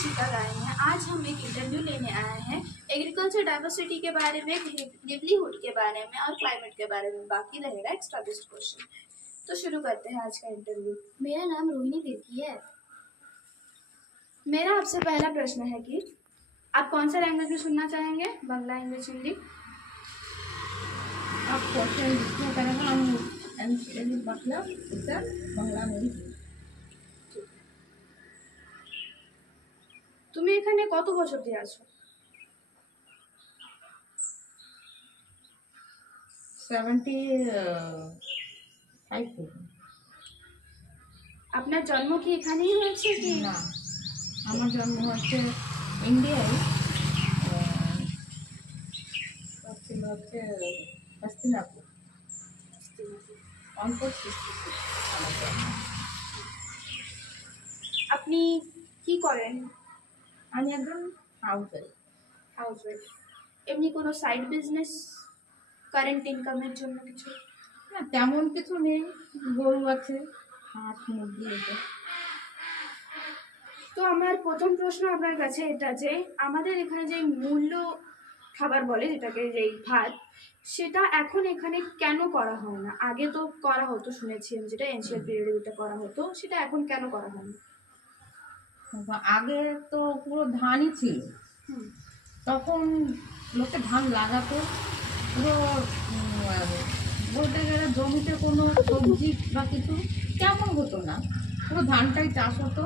इशिका राय हैं। आज हम एक इंटरव्यू लेने आए हैं एग्रीकल्चर डाइवर्सिटी के बारे में, लिवलीहुड के बारे में और क्लाइमेट के बारे में। बाकी रहेगा एक्स्ट्रा बेस्ड क्वेश्चन। तो शुरू करते हैं आज का इंटरव्यू। मेरा नाम रोहिणी तिर्की है। मेरा आपसे पहला प्रश्न है कि आप कौन सा लैंग्वेज में सुनना चाहेंगे, बांग्ला, इंग्लिश, हिंदी? आप क्वेश्चन जितना करेंगे हम मतलब उत्तर बांग्ला में। তুমি এখানে কত বছর ধরে আছো? 75 আপনার জন্ম কি এখানেই হয়েছে কি না? আমার জন্ম হচ্ছে ইন্ডিয়ায়, হচ্ছে হস্তিনাপুর, অনপুর সৃষ্টি। আপনি কি করেন? আমি একজন হাউসওয়াইফ। হাউসওয়াইফ। এমনি কোনো সাইড বিজনেস, কারেন্ট ইনকামের জন্য কিছু? না, তেমন কিছু নেই। গরু আছে, হাঁস, মুরগি আছে। তো আমার প্রথম প্রশ্ন আপনার কাছে এটা যে আমাদের এখানে যে মূল্য খাবার বলে যেটাকে, যেই ভাত, সেটা এখন এখানে কেন করা হয় না? আগে তো করা হতো শুনেছি আমি, যেটা এনশিয়াল পিরিয়ডে যেটা করা হতো, সেটা এখন কেন করা হয় না? আগে তো পুরো ধানই ছিল, তখন লোকে ধান লাগাতো পুরো, বলতে গেলে জমিতে কোনো সবজি বা কিছু তেমন হতো না, পুরো ধানটাই চাষ হতো।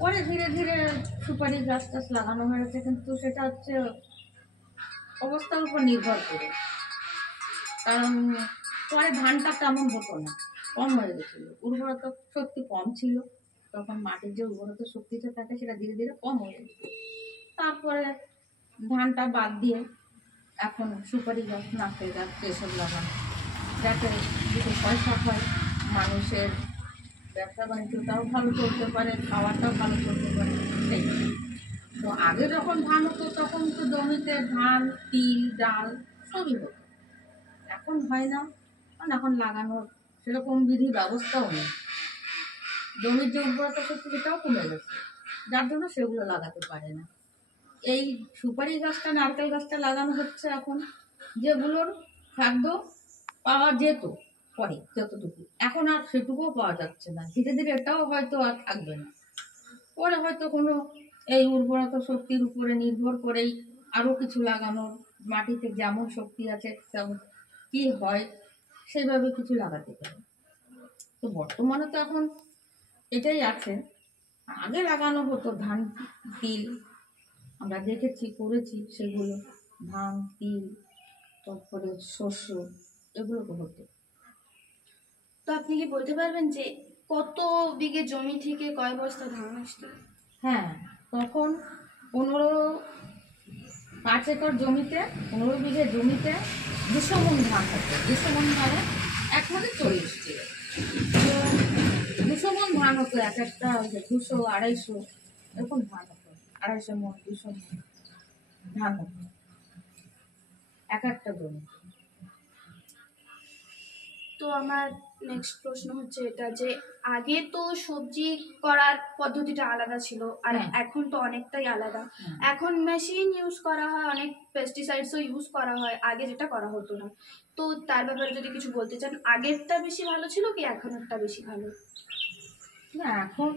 পরে ধীরে ধীরে সুপারি গাছ টাছ লাগানো হয়েছে, কিন্তু সেটা হচ্ছে অবস্থার উপর নির্ভর করে, কারণ পরে ধানটা তেমন হতো না, কম হয়ে গেছিল, উর্বরতা শক্তি কম ছিল। তখন মাটির যে উর্বরতা শক্তিটা থাকে সেটা ধীরে ধীরে কম হয়ে গেছে। তারপরে ধানটা বাদ দিয়ে এখন সুপারি গাছ, নারকেল গাছ এসব লাগানো, যাতে যদি পয়সা হয়, মানুষের ব্যবসা বাণিজ্যটাও ভালো চলতে পারে, খাওয়াটাও ভালো চলতে পারে। সেই তো আগে যখন ধান হতো তখন তো জমিতে ধান, তিল, ডাল সবই হতো। এখন হয় না, কারণ এখন লাগানোর সেরকম বিধি ব্যবস্থাও নেই। জমির যে উর্বরতা শক্তি সেটাও কমে গেছে, যার জন্য সেগুলো লাগাতে পারে না। এই সুপারি গাছটা, নারকেল গাছটা লাগানো হচ্ছে এখন, যেগুলোর খাদ্য পাওয়া যেত পরে যতটুকু, এখন আর সেটুকুও পাওয়া যাচ্ছে না। ধীরে ধীরে এটাও হয়তো আর থাকবে না। পরে হয়তো কোনো এই উর্বরতা শক্তির উপরে নির্ভর করেই আরও কিছু লাগানোর, মাটিতে যেমন শক্তি আছে তেমন কী হয় সেইভাবে কিছু লাগাতে পারে। তো বর্তমানে তো এখন এটাই আছে। আগে লাগানো হতো ধান, তিল, আমরা দেখেছি, করেছি সেগুলো, ধান, তিল, তারপরে শস্য, এগুলো তো হতো। তো আপনি কি বলতে পারবেন যে কত বিঘে জমি থেকে কয় বস্তা ধান আসতো? হ্যাঁ, তখন 5 একর জমিতে, 15 বিঘে জমিতে 200 মণ ধান হতো। 200 মণ ধানে 1 মণে 40 ছিল। তো 200 মণ ধান হতো, এক একটা 200, 250 এরকম ধান হতো। 250 মণ, 200 মণ ধান হতো এক একটা জমি। তো আমার নেক্সট প্রশ্ন হচ্ছে এটা যে আগে তো সবজি করার পদ্ধতিটা আলাদা ছিল, আর এখন তো অনেকটাই আলাদা। এখন মেশিন ইউজ করা হয়, অনেক পেস্টিসাইডসও ইউজ করা হয়, আগে যেটা করা হতো না। তো তার ব্যাপারে যদি কিছু বলতে চান, আগেরটা বেশি ভালো ছিল কি এখনেরটা বেশি ভালো? না, এখন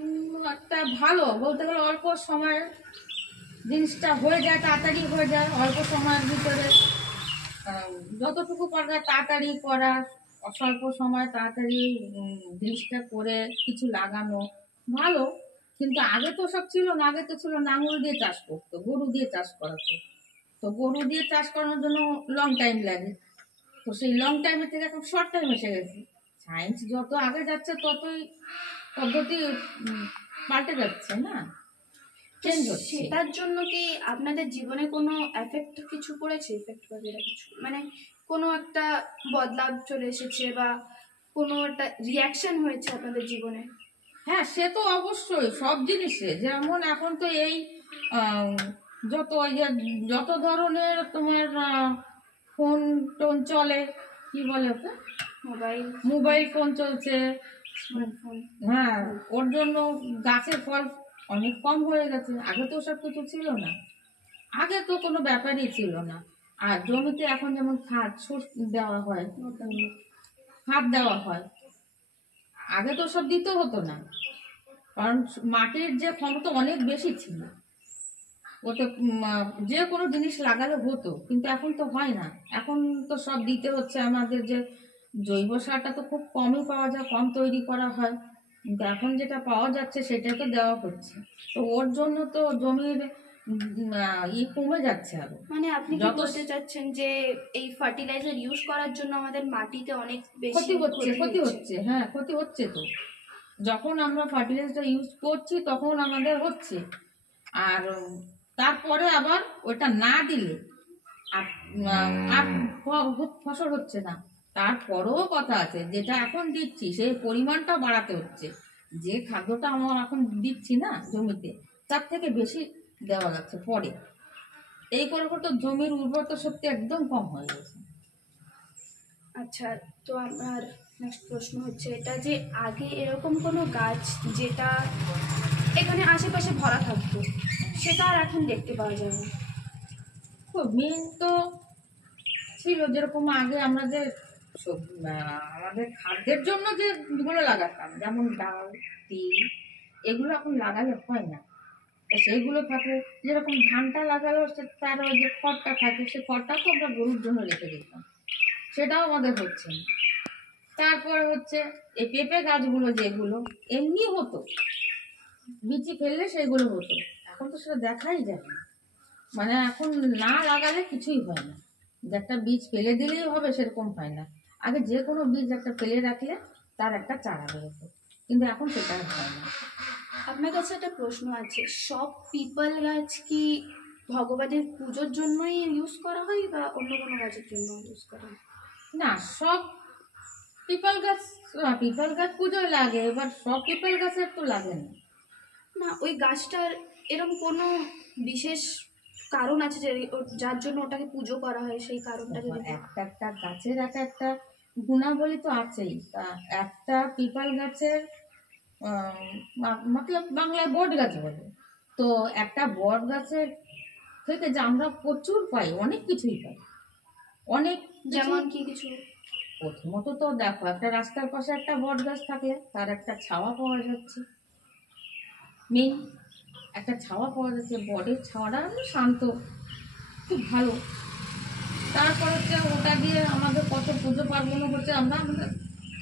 একটা ভালো বলতে গেলে অল্প সময়ে জিনিসটা হয়ে যায়, তাড়াতাড়ি হয়ে যায়, অল্প সময়ের ভিতরে যতটুকু পারা যায় তাড়াতাড়ি করা, অল্প সময় তাড়াতাড়ি জিনিসটা করে কিছু লাগানো ভালো। কিন্তু আগে তো সব ছিল না, আগে তো ছিল নাঙল দিয়ে চাষ করতো, গরু দিয়ে চাষ করাতো। তো গরু দিয়ে চাষ করানোর জন্য লং টাইম লাগে। তো সেই লং টাইমের থেকে এখন শর্ট টাইম এসে গেছে। সায়েন্স যত আগে যাচ্ছে ততই পদ্ধতি পাল্টে যাচ্ছে না, চেঞ্জ হচ্ছে। সেটার জন্য কি আপনাদের জীবনে কোনো এফেক্ট কিছু পড়েছে, এফেক্ট বা কিছু, মানে কোনো একটা বদলাव চলে এসেছে বা কোনো একটা রিয়াকশন হয়েছে আপনাদের জীবনে? হ্যাঁ, সে তো অবশ্যই, সব জিনিসে। যেমন এখন তো এই যত ধরনের তোমার ফোন টোন চলে, কি বলে ওকে, মোবাইল ফোন চলছে। স্মার্টফোন। হ্যাঁ, ওর জন্য গাছের ফল অনেক কম হয়ে গেছে। আগে তো ওসব কিছু ছিল না, আগে তো কোনো ব্যাপারই ছিল না। আর জমিতে এখন যেমন দেওয়া হয়, খাদ দেওয়া হয়, আগে তো সব দিতে হতো না, কারণ মাটির যে ক্ষমতা অনেক বেশি ছিল, ওতে যে কোনো জিনিস লাগালে হতো, কিন্তু এখন তো হয় না। এখন তো সব দিতে হচ্ছে আমাদের, যে জৈব সারটা তো খুব কমই পাওয়া যায়, কম তৈরি করা হয়, কিন্তু এখন যেটা পাওয়া যাচ্ছে সেটা তো দেওয়া হচ্ছে। তো ওর জন্য তো জমির কমে যাচ্ছে আরো। মানে আপনি কি যত বলতে চাচ্ছেন যে এই ফার্টিলাইজার ইউজ করার জন্য আমাদের মাটিতে অনেক বেশি ক্ষতি হচ্ছে, ক্ষতি হচ্ছে, হ্যাঁ ক্ষতি হচ্ছে তো। যখন আমরা ফার্টিলাইজার ইউজ করছি তখন আমাদের হচ্ছে, আর তারপরে আবার ওটা না দিলে আর আর ফসল হচ্ছে না। তারপরেও কথা আছে, যেটা এখন দিচ্ছি সেই পরিমাণটা বাড়াতে হচ্ছে। যে খাদ্যটা আমরা এখন দিচ্ছি না জমিতে, তার থেকে বেশি দেওয়া যাচ্ছে পরে। এই করে করে তো জমির উর্বরতা শক্তি একদম কম হয়ে গেছে। আচ্ছা, তো আমার নেক্সট প্রশ্ন হচ্ছে এটা যে আগে এরকম কোনো গাছ যেটা এখানে আশেপাশে ভরা থাকতো সেটা আর এখন দেখতে পাওয়া যায় না। মেন তো ছিল যেরকম আগে আমরা যে আমাদের খাদ্যের জন্য যেগুলো লাগাতাম, যেমন ডাল, তিল, এগুলো এখন লাগালে হয় না। তো সেইগুলো থাকে, যেরকম ধানটা লাগালেও তার ওই যে খড়টা থাকে, সেই খড়টা তো আমরা গরুর জন্য রেখে দিতাম, সেটাও আমাদের হচ্ছে না। তারপরে হচ্ছে এই পেঁপে গাছগুলো যেগুলো এমনি হতো, বিচি ফেললে সেগুলো হতো, এখন তো সেটা দেখাই যায় না। মানে এখন না লাগালে কিছুই হয় না, যে একটা বীজ ফেলে দিলেই হবে সেরকম হয় না। আগে যে কোনো বীজ একটা ফেলে রাখলে তার একটা চারা বেরোতো, কিন্তু এখন সেটা আর হয় না। আপনার কাছে একটা প্রশ্ন আছে, সব পিপল গাছ কি ভগবানের পুজোর জন্যই ইউজ করা হয় বা অন্য কোনো গাছের জন্য ইউজ করা হয়? না, সব পিপল গাছ পুজোয় লাগে, এবার সব পিপল গাছের তো লাগে না। না, ওই গাছটার এরকম কোনো বিশেষ কারণ আছে যে যার জন্য ওটাকে পুজো করা হয়, সেই কারণটা যদি একটা একটা গাছের একটা একটা গুণাবলী তো আছেই। তা একটা পিপল গাছের মতলব বাংলায় বট গাছ বলে, তো একটা বট গাছের থেকে যে আমরা প্রচুর পাই, অনেক কিছুই পাই, অনেক যেমন কি কিছু? প্রথমত তো দেখো, একটা রাস্তার পাশে একটা বট গাছ থাকলে তার একটা ছাওয়া পাওয়া যাচ্ছে, মেন একটা ছাওয়া পাওয়া যাচ্ছে, বটের ছাওয়াটা শান্ত, খুব ভালো। তারপর হচ্ছে ওটা দিয়ে আমাদের কত পুজো পার্বণ হচ্ছে, আমরা আমাদের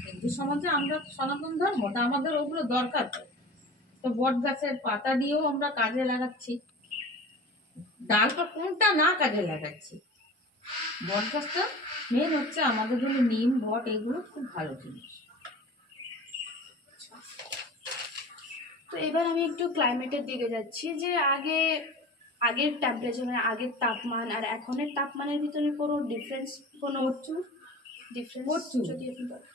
হিন্দু সমাজে, আমরা সনাতন ধর্ম, তা আমাদের ওগুলো দরকার। তো বট গাছের পাতা দিয়েও আমরা কাজে লাগাচ্ছি, ডালটা কোনটা না কাজে লাগাচ্ছি। বট গাছটা মেন হচ্ছে আমাদের জন্য, নিম, বট এগুলো খুব ভালো জিনিস। তো এবার আমি একটু ক্লাইমেটের দিকে যাচ্ছি, যে আগের টেম্পারেচার মানে আগের তাপমান আর এখনের তাপমানের ভিতরে কোনো ডিফারেন্স, কোনো ডিফারেন্স প্রচুর। যদি আপনি বলতে।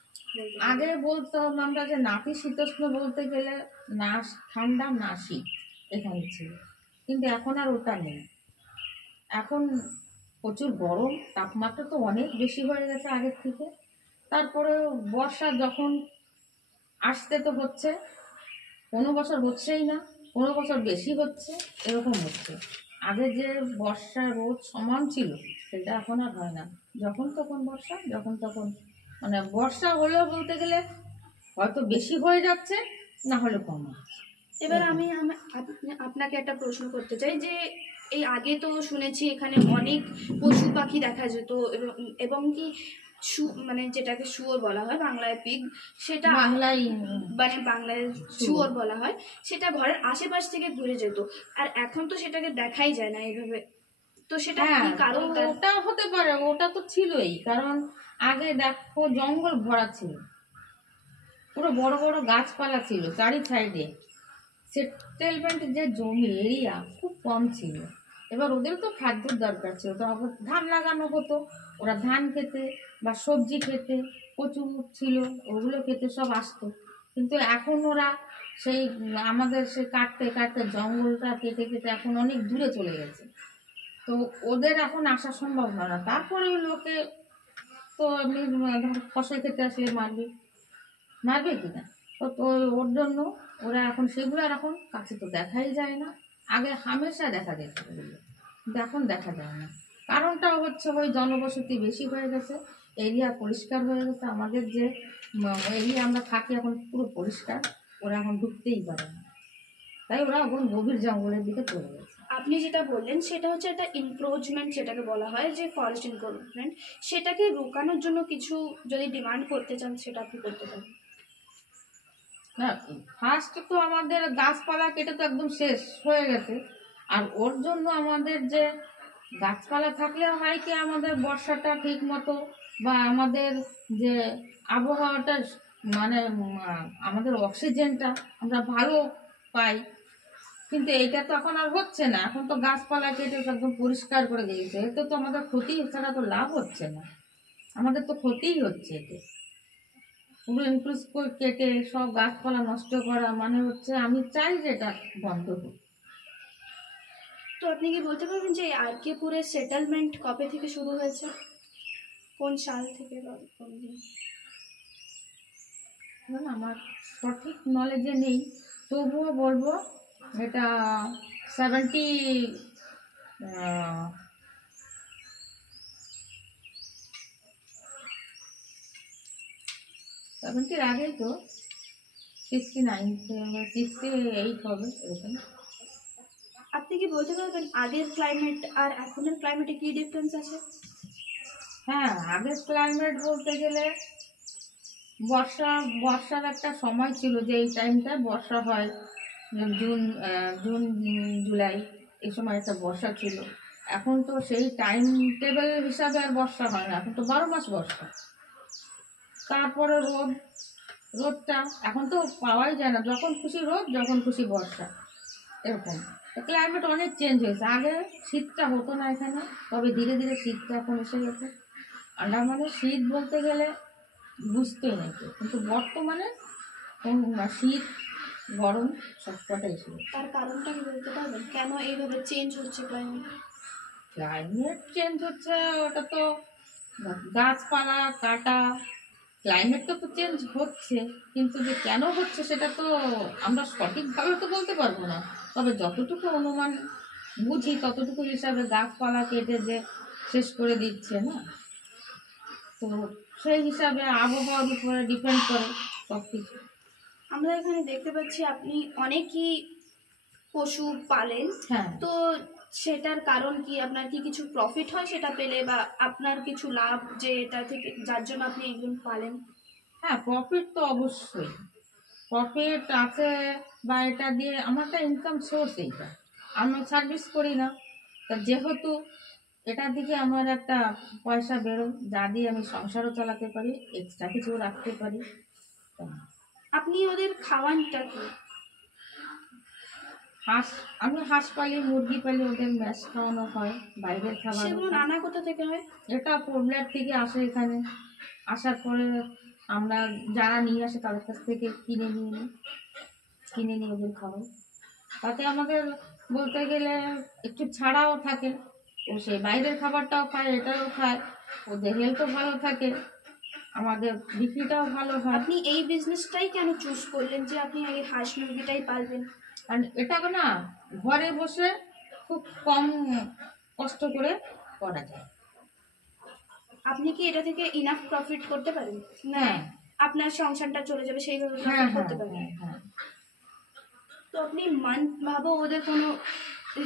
আগে বলতাম আমরা যে নাতিশীতোষ্ণ বলতে গেলে না ঠান্ডা না শীত এখানে ছিল, কিন্তু এখন আর ওটা নেই। এখন প্রচুর গরম, তাপমাত্রা তো অনেক বেশি হয়ে গেছে আগের থেকে। তারপরে বর্ষা যখন আসতে তো হচ্ছে, কোনো বছর হচ্ছেই না, কোনো বছর বেশি হচ্ছে, এরকম হচ্ছে। আগে যে বর্ষা রোদ সমান ছিল সেটা এখন আর হয় না, যখন তখন বর্ষা, যখন তখন, মানে বর্ষা হলেও বলতে গেলে হয়তো বেশি হয়ে যাচ্ছে, না হলে কম হচ্ছে। এবার আমি আপনাকে একটা প্রশ্ন করতে চাই, যে এই আগে তো শুনেছি এখানে অনেক পশু পাখি দেখা যেত, এবং কি মানে যেটাকে শুয়োর বলা হয় বাংলায় পিগ, সেটা বাংলায় মানে বাংলায় শুয়োর বলা হয়, সেটা ঘরের আশেপাশ থেকে ঘুরে যেত, আর এখন তো সেটাকে দেখাই যায় না এইভাবে। তো সেটা হ্যাঁ, কি তো কারণ? ওটা হতে পারে, ওটা তো ছিলই, কারণ আগে দেখো জঙ্গল ভরা ছিল, পুরো বড় বড় গাছপালা ছিল চারি সাইডে, সেটেলমেন্ট যে জমি এরিয়া খুব কম ছিল। এবার ওদের তো খাদ্যের দরকার ছিল, তো ধান লাগানো হতো, ওরা ধান খেতে বা সবজি খেতে প্রচুর ছিল, ওগুলো খেতে সব আসতো। কিন্তু এখন ওরা সেই আমাদের সে কাটতে কাটতে জঙ্গলটা কেটে কেটে এখন অনেক দূরে চলে গেছে, তো ওদের এখন আসা সম্ভব হয় না। তারপরে লোকে তো এমনি ধর ফসল খেতে আসলে মারবে, মারবে কিনা, তো ওর জন্য ওরা এখন সেগুলো আর এখন কাছে তো দেখাই যায় না। আগে হামেশা দেখা যেত ওগুলো, কিন্তু এখন দেখা যায় না। কারণটাও হচ্ছে ওই জনবসতি বেশি হয়ে গেছে, এরিয়া পরিষ্কার হয়ে গেছে। আমাদের যে এরিয়া আমরা থাকি এখন পুরো পরিষ্কার, ওরা এখন ঢুকতেই পারে না, তাই ওরা এখন গভীর জঙ্গলের দিকে চলে গেছে। আপনি যেটা বললেন সেটা হচ্ছে একটা এনক্রোচমেন্ট, যেটাকে বলা হয় যে ফরেস্ট এনক্রোচমেন্ট। সেটাকে রোকানোর জন্য কিছু যদি ডিমান্ড করতে চান সেটা আপনি করতে পারেন। না, ফার্স্ট তো আমাদের গাছপালা কেটে তো একদম শেষ হয়ে গেছে। আর ওর জন্য আমাদের যে গাছপালা থাকলে হয় কি, আমাদের বর্ষাটা ঠিক মতো বা আমাদের যে আবহাওয়াটা মানে আমাদের অক্সিজেনটা আমরা ভালো পাই। কিন্তু এইটা তো এখন আর হচ্ছে না, এখন তো গাছপালা কেটে একদম পরিষ্কার করে দিয়েছে। এতে তো আমাদের ক্ষতি ছাড়া তো লাভ হচ্ছে না, আমাদের তো ক্ষতিই হচ্ছে এতে। পুরো ইনক্লুজ করে কেটে সব গাছপালা নষ্ট করা মানে হচ্ছে, আমি চাই যে এটা বন্ধ হোক। তো আপনি কি বলতে পারবেন যে আর কে পুরে সেটেলমেন্ট কবে থেকে শুরু হয়েছে, কোন সাল থেকে বা কোন দিন? না, আমার সঠিক নলেজে নেই, তবুও বলবো এটা 70 আগেই তো, 69 68 হবে এরকম। আপনি কি বলতে পারবেন আগের ক্লাইমেট আর এখনের ক্লাইমেটে কি ডিফারেন্স আছে? হ্যাঁ, আগের ক্লাইমেট বলতে গেলে বর্ষার একটা সময় ছিল যে এই টাইমটায় বর্ষা হয়, জুন জুন জুলাই এই সময় একটা বর্ষা ছিল। এখন তো সেই টাইম টেবিল হিসাবে আর বর্ষা হয় না, এখন তো 12 মাস বর্ষা। তারপরে রোদটা এখন তো পাওয়াই যায় না, যখন খুশি রোদ যখন খুশি বর্ষা এরকম। ক্লাইমেট অনেক চেঞ্জ হয়েছে। আগে শীতটা হতো না এখানে, তবে ধীরে ধীরে শীতটা এখন এসে গেছে। আন্ডামানে শীত বলতে গেলে বুঝতেই নেই কেউ, কিন্তু বর্তমানে শীত গরম সবকটাই এসে গেছে। তার কারণটা কি বলতে পারবেন, কেন এইভাবে চেঞ্জ হচ্ছে ক্লাইমেট? ক্লাইমেট চেঞ্জ হচ্ছে, ওটা তো গাছপালা কাটা, ক্লাইমেট তো চেঞ্জ হচ্ছে, কিন্তু যে কেন হচ্ছে সেটা তো আমরা সঠিকভাবে তো বলতে পারবো না। তবে যতটুকু অনুমান বুঝি ততটুকু হিসাবে গাছপালা কেটে যে শেষ করে দিচ্ছে না, তো সেই হিসাবে আবহাওয়ার উপরে ডিপেন্ড করে সব কিছু। আমরা এখানে দেখতে পাচ্ছি আপনি অনেকই পশু পালেন। হ্যাঁ, তো সেটার কারণ কি, আপনার কি কিছু প্রফিট হয় সেটা পেলে, বা আপনার কিছু লাভ যে এটা থেকে যার জন্য আপনি একজন পালেন? হ্যাঁ, প্রফিট তো অবশ্যই প্রফিট আছে, বা এটা দিয়ে আমার একটা ইনকাম সোর্স। এইটা আমি সার্ভিস করি না, তা যেহেতু এটা থেকে আমার একটা পয়সা বেরোয়, যা দিয়ে আমি সংসারও চালাতে পারি, এক্সট্রা কিছু রাখতে পারি। আপনি ওদের খাওয়ানটা কি? হাঁস, আমি হাঁস পালি, মুরগি পালি, ওদের ম্যাশ খাওয়ানো হয়, বাইরের খাবার। সেগুলো নানা কোথা থেকে হয়? এটা প্রবলেম থেকে আসে এখানে, আসার পরে আমরা যারা নিয়ে আসে তাদের কাছ থেকে কিনে নিয়ে ওদের খাওয়াই। তাতে আমাদের বলতে গেলে একটু ছাড়াও থাকে, ও সেই বাইরের খাবারটাও খায় এটাও খায়, ওদের হেলথও ভালো থাকে, আমাদের বিক্রিটাও ভালো হয়। আপনি এই বিজনেসটাই কেন চুজ করলেন যে আপনি এই হাঁস মুরগিটাই পালবেন? আর এটা না ঘরে বসে খুব কম কষ্ট করে করা যায়। আপনি কি এটা থেকে ইনাফ প্রফিট করতে পারেন? না, হ্যাঁ, আপনার সংসারটা চলে যাবে সেইভাবে হ্যাঁ, প্রফিট হ্যাঁ, করতে পারেন? হ্যাঁ, হ্যাঁ। তো আপনি ভাবো ওদের কোনো,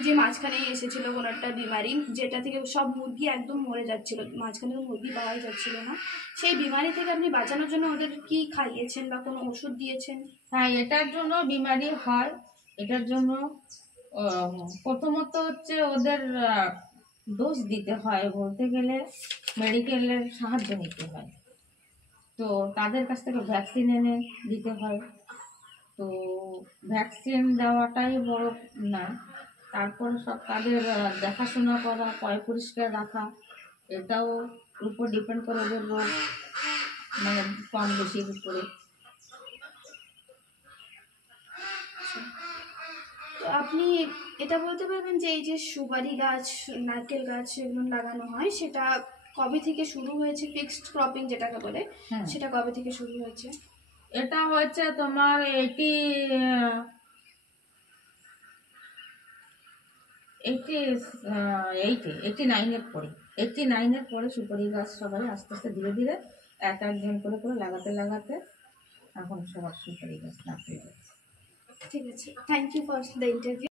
যে মাঝখানে এসেছিল কোনো একটা বিমারি যেটা থেকে সব মুরগি একদম মরে যাচ্ছিল, মাঝখানে তো মুরগি পাওয়াই যাচ্ছিল না, সেই বিমারি থেকে আপনি বাঁচানোর জন্য ওদের কি খাইয়েছেন বা কোনো ওষুধ দিয়েছেন? হ্যাঁ, এটার জন্য বিমারি হয়, এটার জন্য প্রথমত হচ্ছে ওদের ডোজ দিতে হয়, বলতে গেলে মেডিকেলের সাহায্য নিতে হয়। তো তাদের কাছ থেকে ভ্যাকসিন এনে দিতে হয়। তো ভ্যাকসিন দেওয়াটাই বড় না, তারপরে সব তাদের দেখাশোনা করা, পয় পরিষ্কার রাখা, এটাও উপর ডিপেন্ড করে ওদের রোগ মানে কম বেশির উপরে। তো আপনি এটা বলতে পারবেন যে এই যে সুপারি গাছ, নারকেল গাছ এগুলো লাগানো হয় সেটা কবে থেকে শুরু হয়েছে, ফিক্সড ক্রপিং যেটাকে বলে, হ্যাঁ, সেটা কবে থেকে শুরু হয়েছে? এটা হচ্ছে তোমার 89-এর পরে। 89-এর পরে সুপারি গাছ সবাই আস্তে আস্তে ধীরে ধীরে একজন করে করে লাগাতে লাগাতে এখন সবার সুপারি গাছ না পেয়ে যাচ্ছে। ঠিক আছে, thank you for the interview.